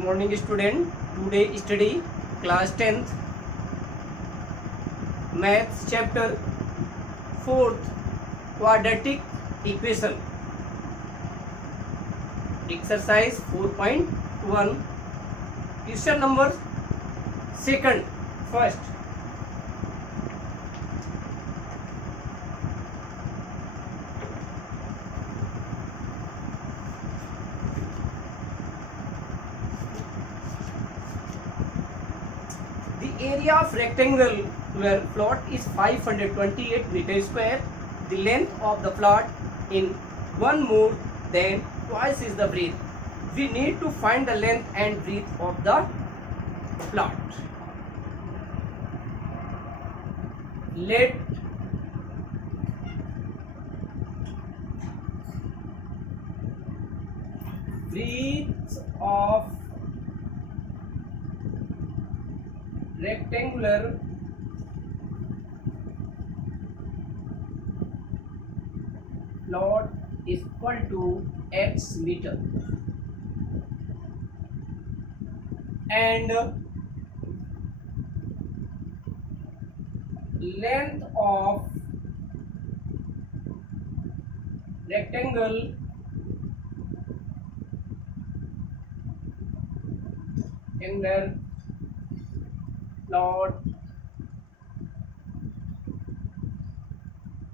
morning student. Today study class 10th maths chapter 4th quadratic equation exercise 4.1 question number second first. The area of rectangular plot is 528 meter square. The length of the plot in one more than twice is the breadth. We need to find the length and breadth of the plot. Let breadth of rectangular plot is equal to x meter and length of rectangle plot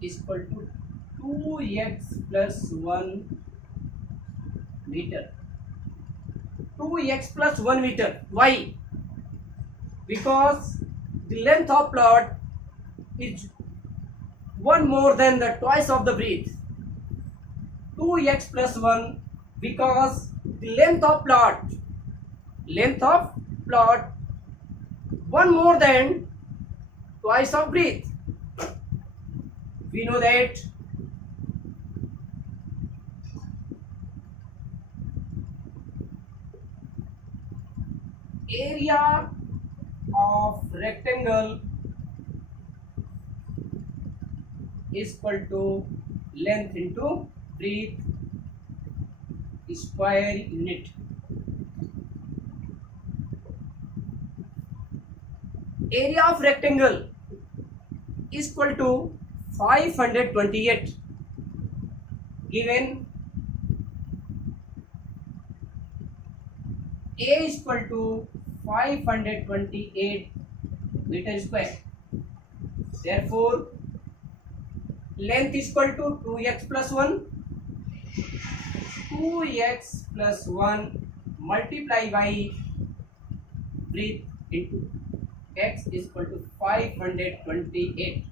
is equal to 2x plus 1 meter. 2x plus 1 meter. Why? Because the length of plot is one more than the twice of the breadth. 2x plus 1 because the length of plot one more than twice of breadth. We know that area of rectangle is equal to length into breadth square unit. Area of rectangle is equal to 528 given A is equal to 528 meter square. Therefore, length is equal to 2x plus 1. 2x plus 1 multiply by breadth into x is equal to 528.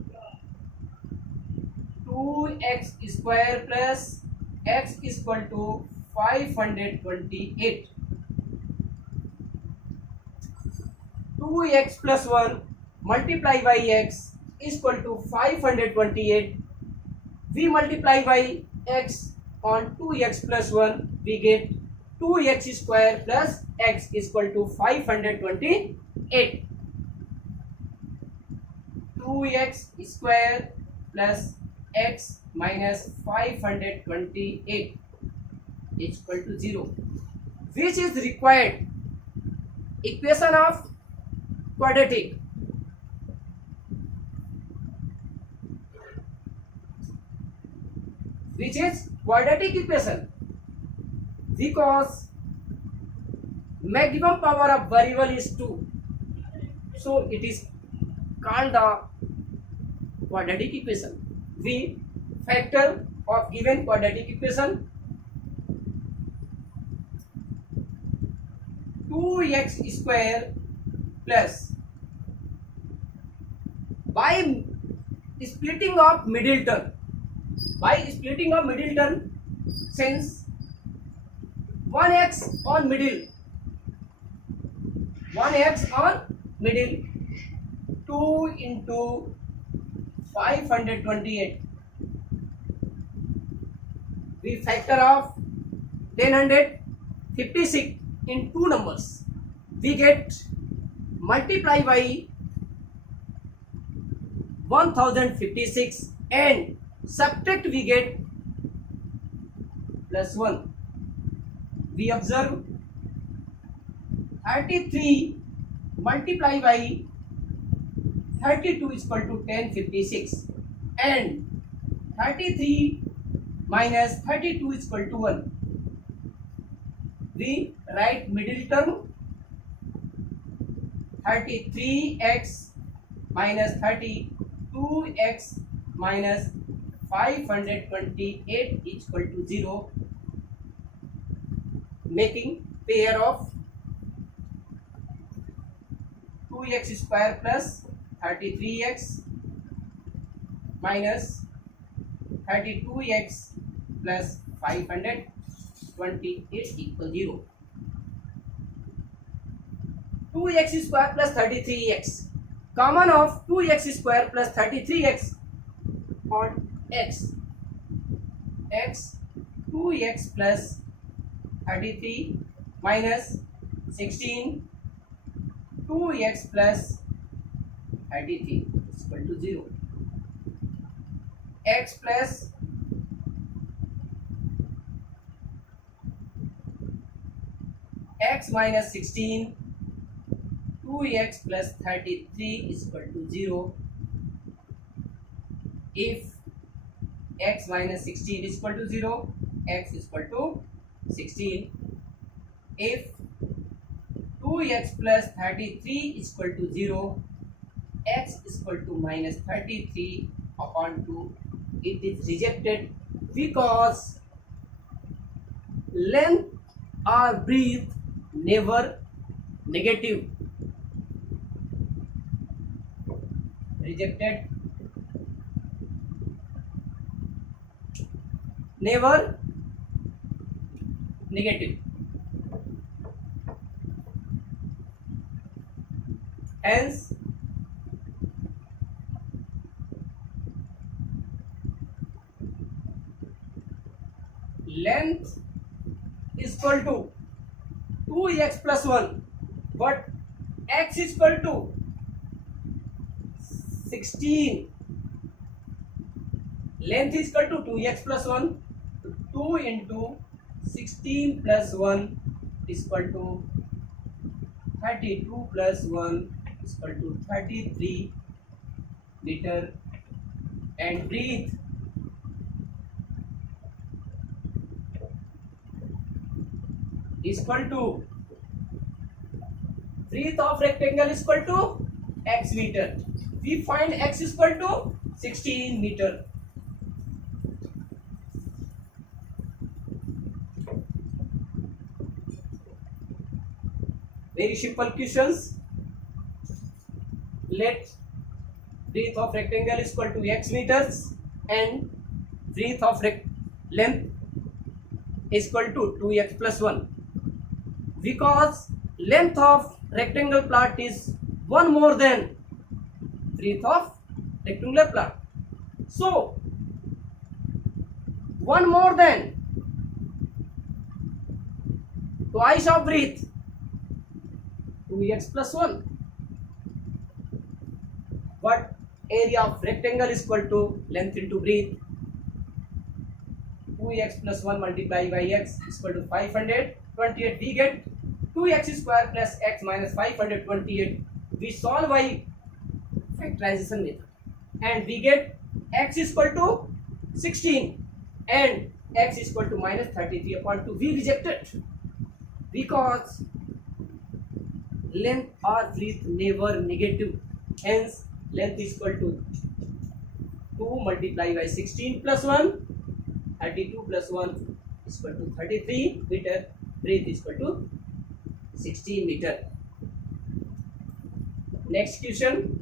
2x square plus x is equal to 528. 2x plus 1 multiply by x is equal to 528. We multiply by x on 2x plus 1, we get 2x square plus x is equal to 528. 2x square plus x minus 528 is equal to 0. Which is required equation of quadratic? Which is quadratic equation? Because maximum power of variable is 2, so it is called the quadratic equation. The factor of given quadratic equation 2x square plus, by splitting of middle term, since 1x on middle 2 into 528, we factor of 1056 in two numbers, we get multiply by 1056 and subtract, we get plus 1. We observe 33 multiplied by 32 is equal to 1056, and 33 minus 32 is equal to 1. We write middle term 33x minus 32x minus 528 is equal to 0, making pair of 2x square plus 33x minus 32x plus 528 equal 0. 2x square plus 33x. Common of 2x square plus 33x on x. X 2x plus 33 minus 16 2x plus 33 is equal to 0. X plus x minus 16 2x plus 33 is equal to 0 if x minus 16 is equal to 0, x is equal to 16. If 2x plus 33 is equal to 0, x is equal to minus 33 upon 2. It is rejected because length or breadth never negative. Rejected. Never negative. Hence, length is equal to 2x plus 1, but x is equal to 16. Length is equal to 2x plus 1. 2 into 16 plus 1 is equal to 32 plus 1 is equal to 33 meter, and breadth is equal to breadth of rectangle is equal to x meter. We find x is equal to 16 meter. Very simple questions. Let breadth of rectangle is equal to x meters and breadth of length is equal to 2x plus 1. Because length of rectangle plot is 1 more than breadth of rectangular plot. So 1 more than twice of breadth, 2x plus 1. But area of rectangle is equal to length into breadth. 2x plus 1 multiplied by x is equal to 528. We get 2x square plus x minus 528. We solve by factorization method, and we get x is equal to 16 and x is equal to minus 33 upon 2. We rejected because length or breadth never negative. Hence, length is equal to 2 multiplied by 16 plus 1. 32 plus 1 is equal to 33 meter. Breadth is equal to 16 meter. Next question.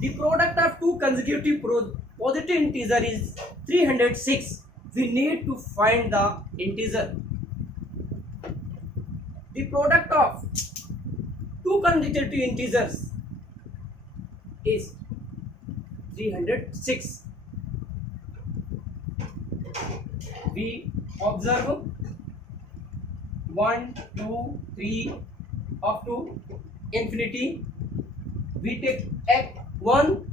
The product of two consecutive positive integer is 306. We need to find the integer. The product of two consecutive integers is 306. We observe 1, 2, 3, up to infinity. We take x 1,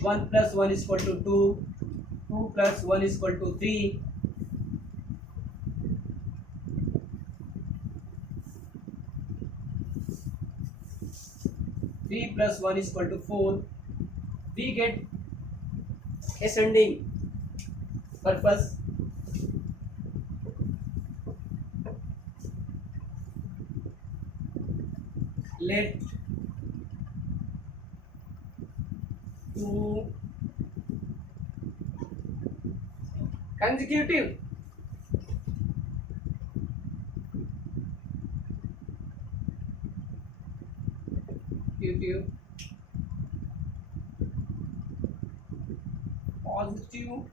1 plus 1 is equal to 2, 2 plus 1 is equal to 3, 3 plus 1 is equal to 4. We get ascending purpose. Let two consecutive positive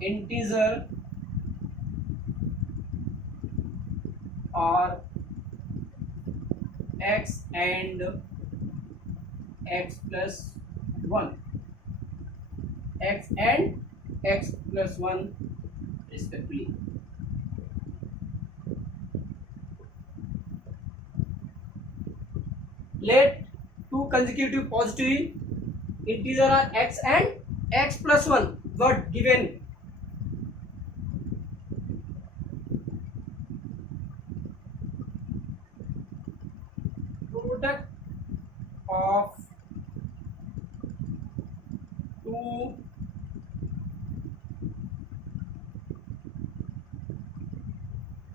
integer or x and x plus 1, x and x plus 1 respectively. Let two consecutive positive integer are x and x plus 1 were given. Product of two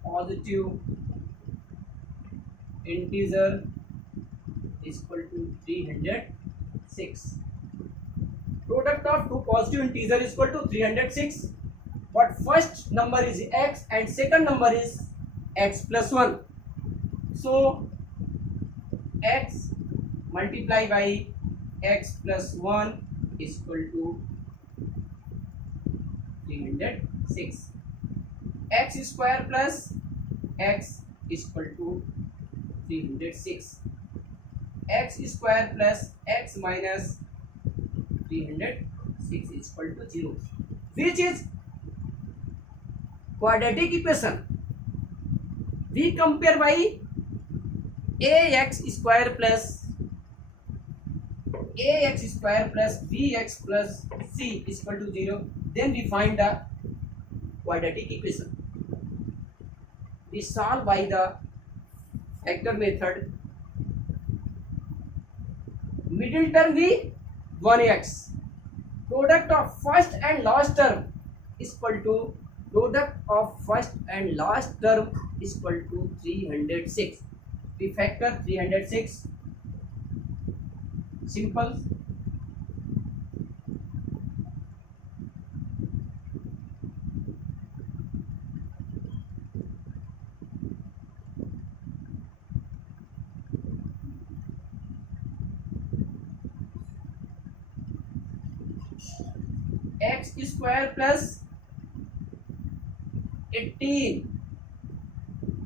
positive integer is equal to 306. Product of two positive integer is equal to 306. But first number is x and second number is x plus 1. So x multiplied by x plus 1 is equal to 306. X square plus x is equal to 306. X square plus x minus 306 is equal to 0, which is quadratic equation. We compare by ax square plus bx plus c is equal to 0. Then we find the quadratic equation. We solve by the factor method. Middle term we 1x. Product of first and last term is equal to product of first and last term is equal to 306. We factor 306. Simple. X square plus 18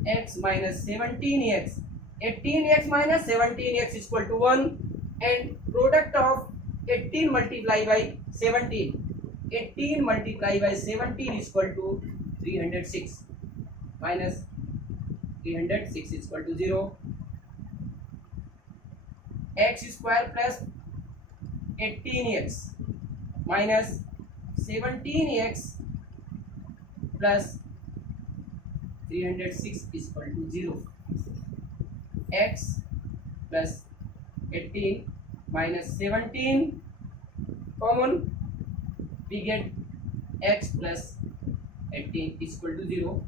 x minus 17x. 18x minus 17x is equal to 1, and product of 18 multiplied by 17. 18 multiplied by 17 is equal to 306. Minus 306 is equal to 0. X square plus 18x minus 17x plus 306 is equal to 0. X plus 18 minus 17 common, we get x plus 18 is equal to 0.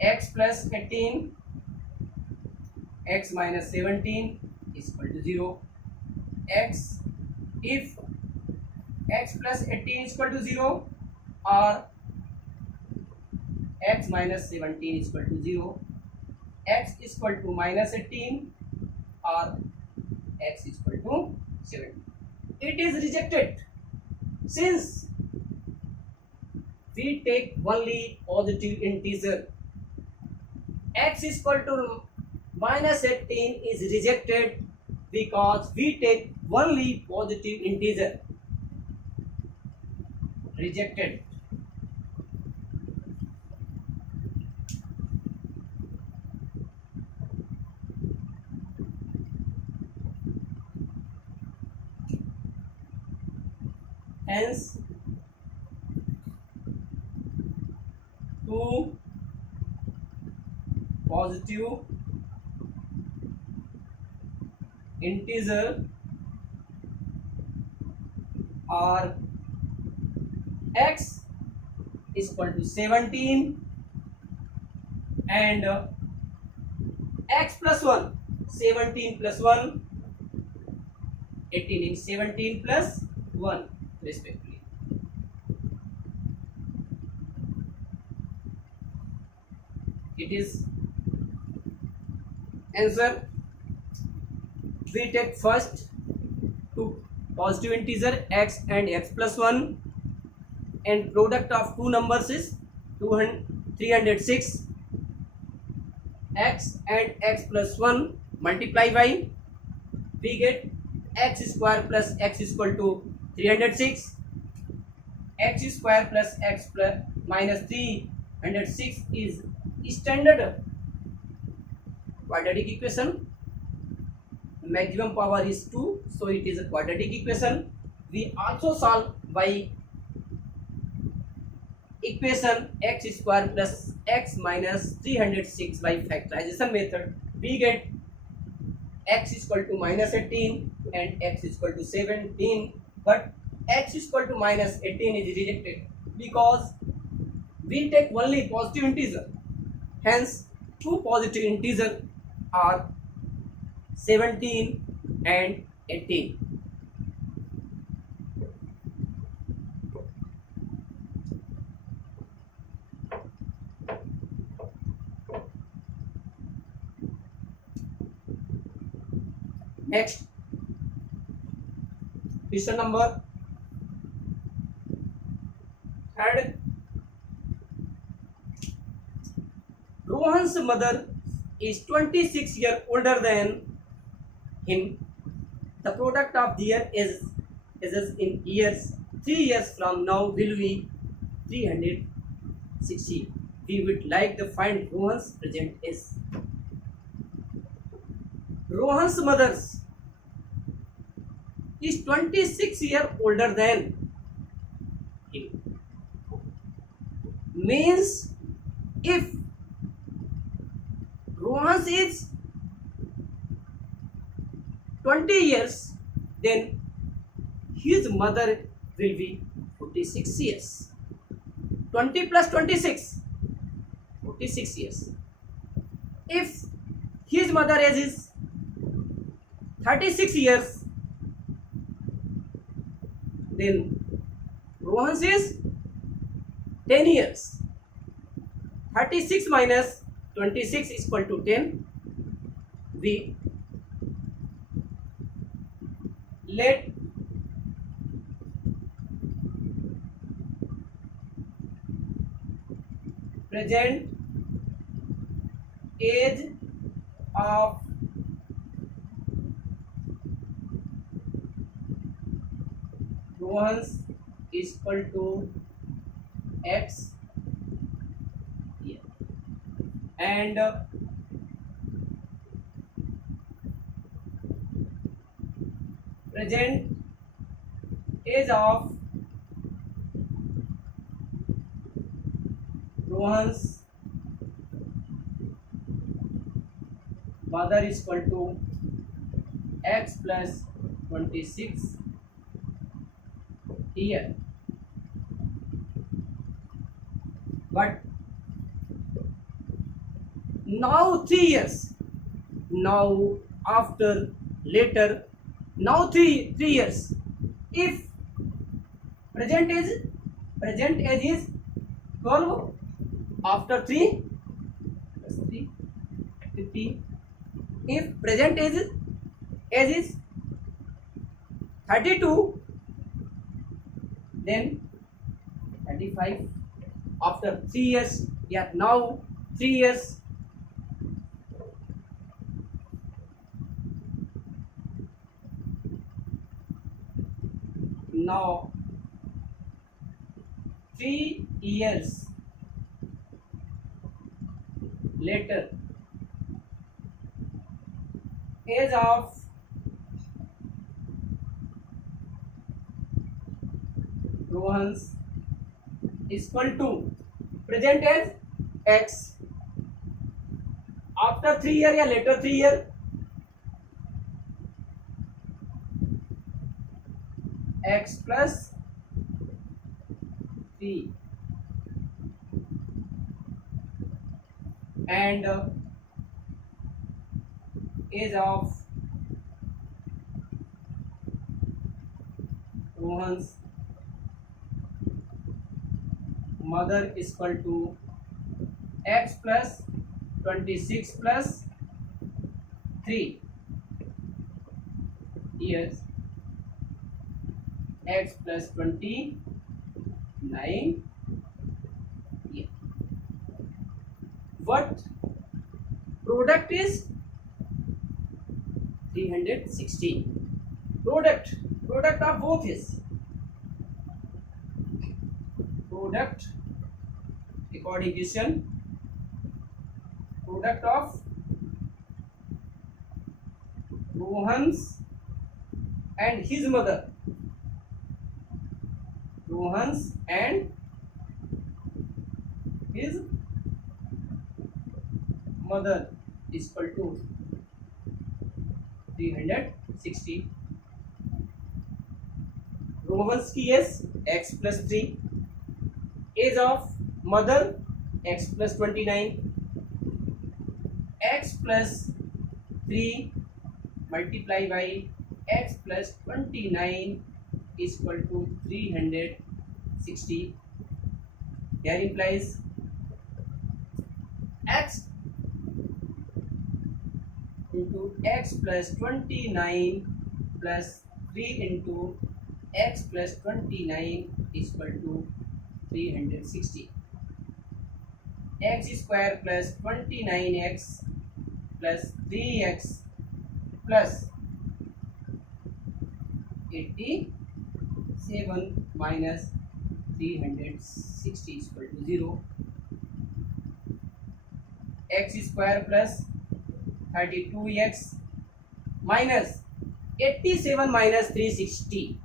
X plus 18 x minus 17 is equal to 0. X, if x plus 18 is equal to 0 or x minus 17 is equal to 0, x is equal to minus 18 or x is equal to 17. It is rejected since we take only positive integer. X is equal to minus 18 is rejected because we take only positive integer. Rejected. hence two positive integer are x is equal to 17 and x plus 1, 17 plus 1, 18 is 17 plus 1 respectively. It is answer. We take first two positive integer x and x plus 1 and product of two numbers is 306. X and x plus 1 multiply by, we get x square plus x is equal to 306. X square plus x plus minus 306 is standard quadratic equation. Maximum power is 2, so it is a quadratic equation. We also solve by equation x square plus x minus 306 by factorization method. We get x is equal to minus 18 and x is equal to 17, but x is equal to minus 18 is rejected because we take only positive integer. Hence, two positive integers are 17 and 18. Next, question number third. Rohan's mother is 26 years older than him. The product of their is in years. 3 years from now will be 360. We would like to find Rohan's present age. Rohan's mother is 26 years older than him. Means if Rohan's is 20 years, then his mother will be 46 years. 20 plus 26, 46 years. If his mother age is 36 years, then Rohan's is 10 years. 36 minus 26 is equal to 10. We let present age of Rohan's is equal to x here, and present age of Rohan's mother is equal to x plus 26 here. But now 3 years, now after later, now three years. If present age is 12, after 3 plus 3 15. If present age is 32, then 35 after 3 years. Yeah, now 3 years. Now 3 years later, age of Rohan's is equal to present as x after 3 year या later 3 year x plus 3 and age of Rohan's mother is equal to x plus 26 plus 3 years x plus 29 years. What product is 360. Product of both is product record equation. Product of Rohan's and his mother. Rohan's and his mother is equal to 360. Rohan's की as x plus 3, age of mother x plus 29, x plus 3 multiply by x plus 29 is equal to 360. Here implies x into x plus 29 plus 3 into x plus 29 is equal to 360. X square plus 29x plus 3x plus 87 minus 360 is equal to 0. X square plus 32x minus 87 minus 360.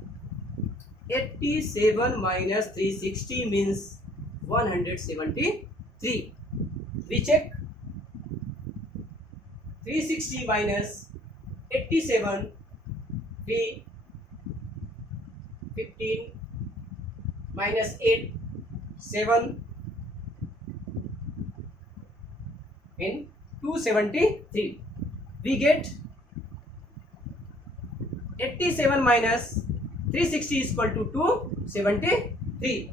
87 minus 360 means 173. We check 360 minus 87, 3, 15 minus 8, 7 in 273. We get 87 minus 360 is equal to 273.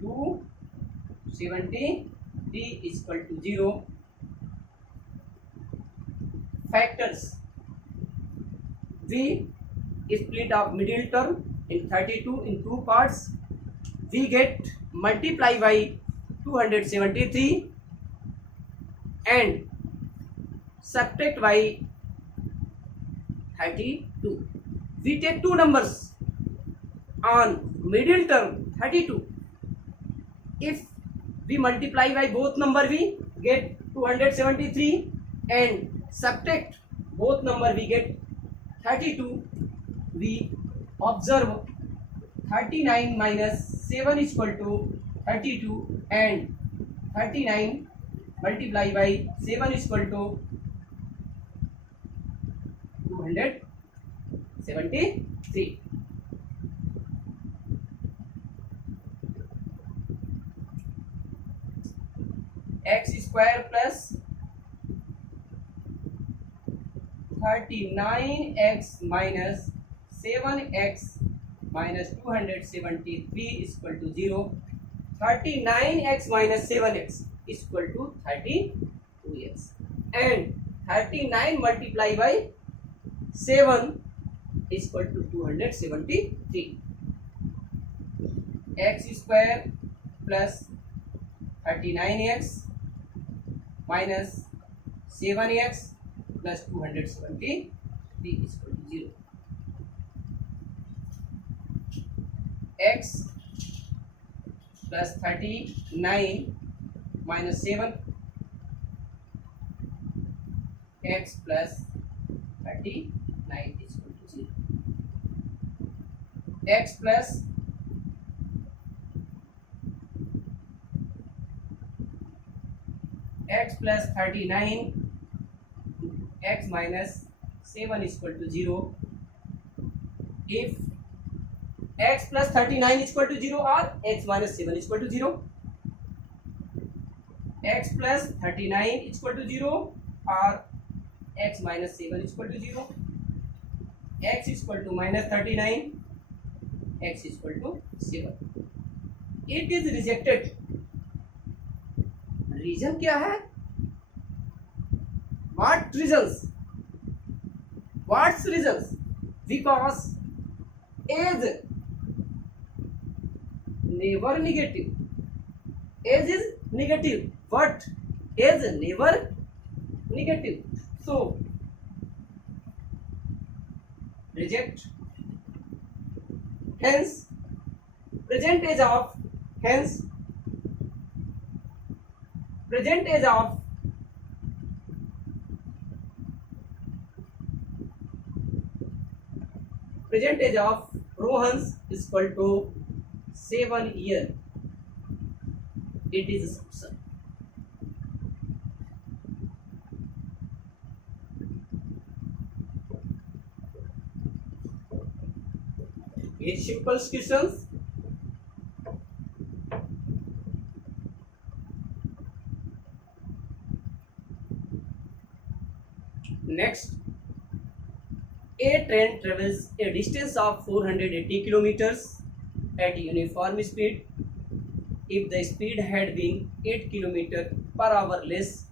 273 is equal to 0. Factors. We split up middle term in 32 in two parts. We get multiply by 273 and subtract by 32. We take two numbers on middle term 32. If we multiply by both number, we get 273 and subtract both number, we get 32. We observe 39 minus 7 is equal to 32 and 39 multiply by 7 is equal to 273. X square plus 39x minus 7x minus 273 is equal to 0. 39x minus 7x is equal to 32x and 39 multiply by 7 is equal to 273. X square plus 39x minus 7x plus 273 is equal to 0. X plus 39 minus 7 x plus 39 is equal to 0. X plus x plus 39 x minus 7 is equal to 0. If x plus 39 is equal to 0 or x minus 7 is equal to 0, x plus 39 is equal to 0 or x minus 7 is equal to 0, x is equal to minus 39, x is equal to 7. It is rejected. Reason क्या है? What reasons? What's reasons? Because age never negative. Age is negative, but age never negative. So reject. Hence present age of Rohan's is equal to 7 years. It is a solution. Very simple questions. Next, a train travels a distance of 480 kilometers at uniform speed. If the speed had been 8 kilometers per hour less,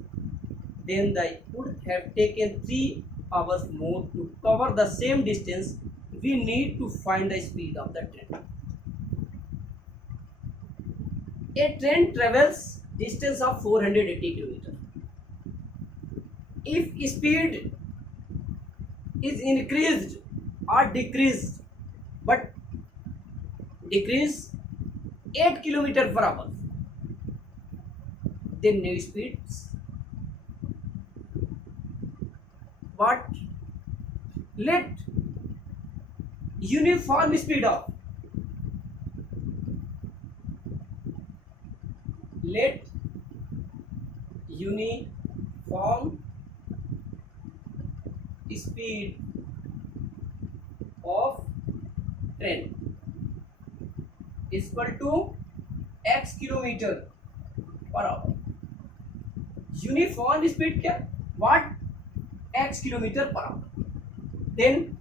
then they would have taken 3 hours more to cover the same distance. We need to find the speed of the train. A train travels distance of 480 kilometers. If speed is increased or decreased, but decrease 8 kilometers per hour, then new speeds. But let uniform speed of speed of train is equal to x kilometer per hour. Uniform speed क्या? What? X kilometer per hour. Then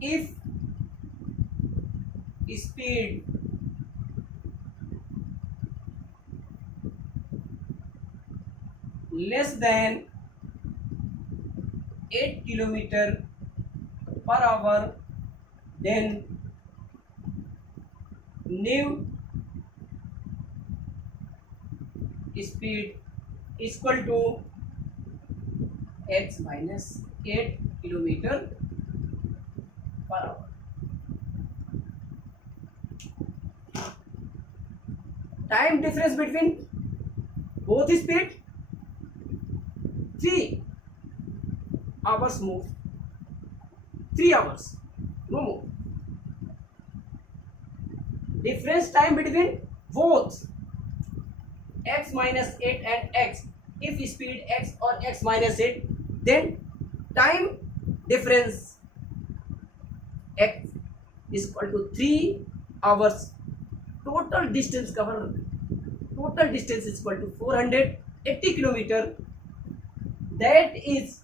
if speed less than 8 kilometer per hour, then new speed is equal to x minus 8 kilometer per hour. Time difference between both speed 3 hours more. 3 hours, no more. Difference time between both x minus 8 and x. If speed x or x minus 8, then time difference x is equal to 3 hours. Total distance is equal to 480 kilometer. That is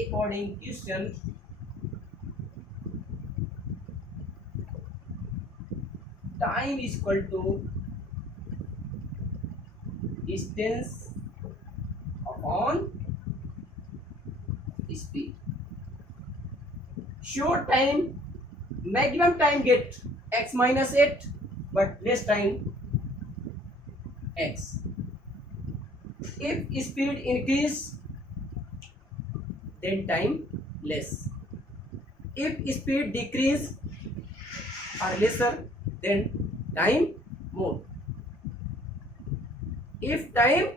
according question time is equal to distance upon speed. Short time, maximum time get x minus 8, but less time x. If speed increase, then time less. If speed decrease or lesser, then time more. If time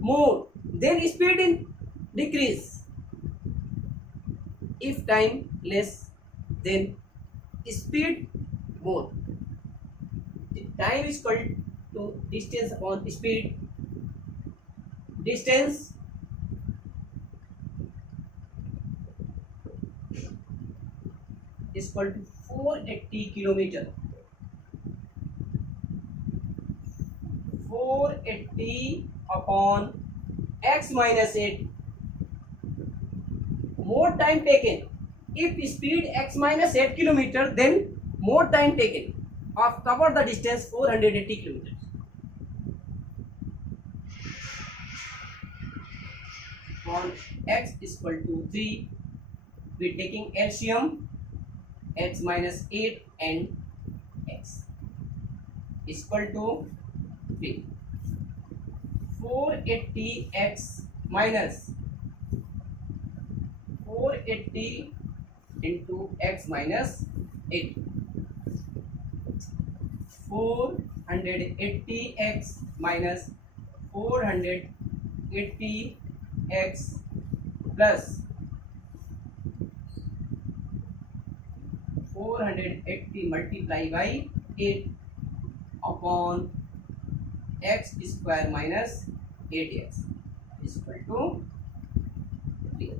more, then speed in decrease. if time less then speed more. The time is equal to distance upon speed. Distance is equal to 480 kilometer. 480 upon x minus 8. More time taken. If speed x minus 8 kilometer, then more time taken of cover the distance 480 kilometers. On x is equal to 3, we taking LCM, x minus 8 and x is equal to 3. 480x minus 480 into x minus 8. 480x minus 480x plus 480 multiplied by 8 upon x square minus 8x is equal to 3.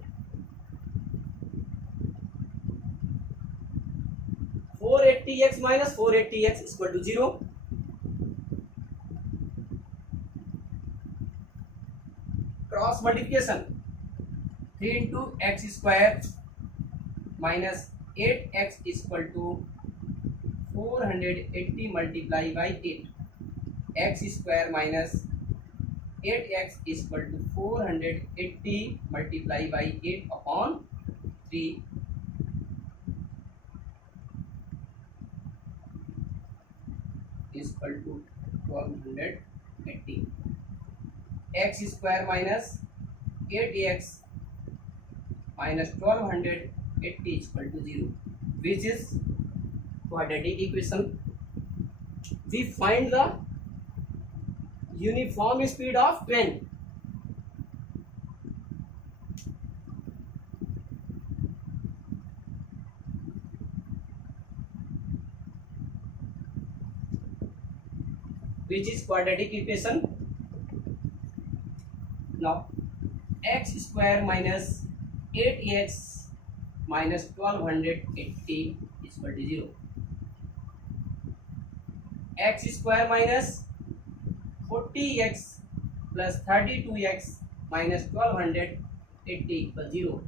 480x minus 480x is equal to 0. Cross multiplication, 3 into x square minus 8x is equal to 480 multiplied by 8. X square minus 8x is equal to 480 multiplied by 8 upon 3 is equal to 1280. X square minus 8x minus 1280 is equal to 0, which is quadratic equation. We find the uniform speed of train. Which is quadratic equation. Now x square minus 8x minus 1280 is equal to 0. X square minus 40x plus 32x minus 1280 equals 0.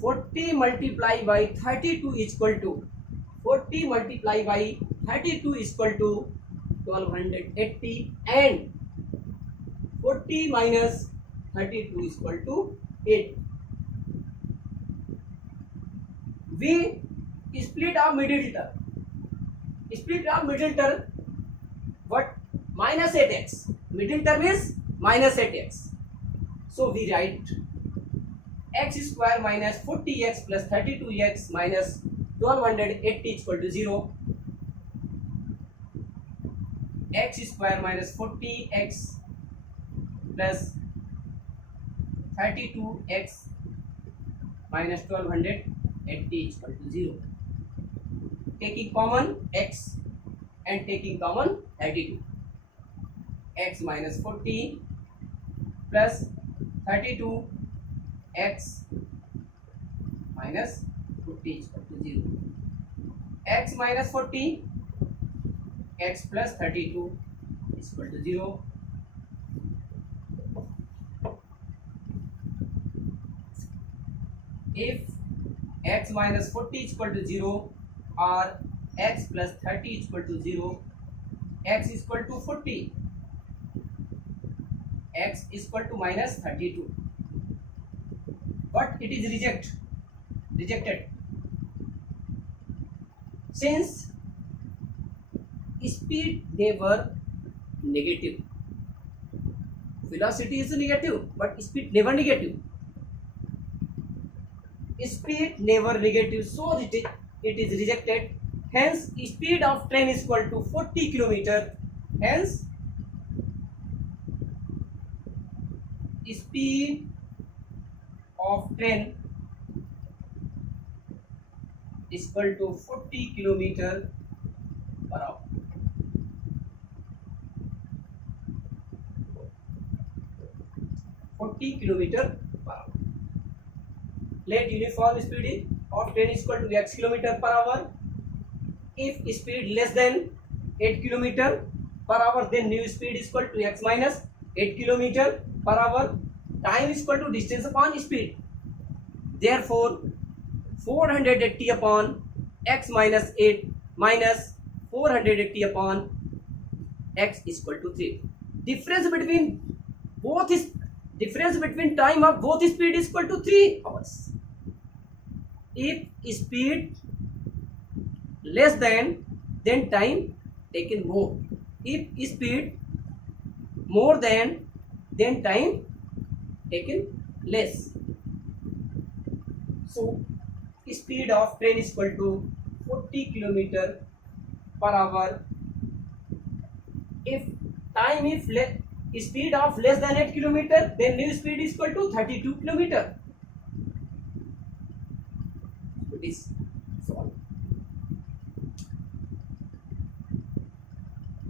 40 multiplied by 32 is equal to 40 multiplied by 32 is equal to 1280, and 40 minus 32 is equal to 8. We split our middle term. Split our middle term. What? Minus 8x. Middle term is minus 8x. So we write x square minus 40x plus 32x minus 1280 is equal to 0. X square minus 40x plus 32x minus 1280 is equal to 0. Taking common x and taking common 32. X minus 40 plus 32 x minus 40 is equal to 0. X minus 40 x plus 32 is equal to 0. If x minus 40 is equal to 0 or x plus 30 is equal to 0, x is equal to 40, x is equal to minus 32, but it is rejected since speed never negative. Velocity is negative, but speed never negative. Speed never negative, so it is rejected. Hence, speed of train is equal to 40 kilometer. Hence, speed of train equal to 40 kilometer per hour. Let uniform speed of train is equal to x kilometer per hour. If speed less than 8 kilometer per hour, then new speed is equal to x minus 8 kilometer per hour. Time is equal to distance upon speed. Therefore, 480 upon x minus 8 minus 480 upon x is equal to 3. Difference between time of both speed is equal to 3 hours. If speed less than, then time taken more. If speed more than, then time taken less. So speed of train is equal to 40 kilometer per hour. If time is speed of less than 8 kilometer, then new speed is equal to 32 kilometer. So this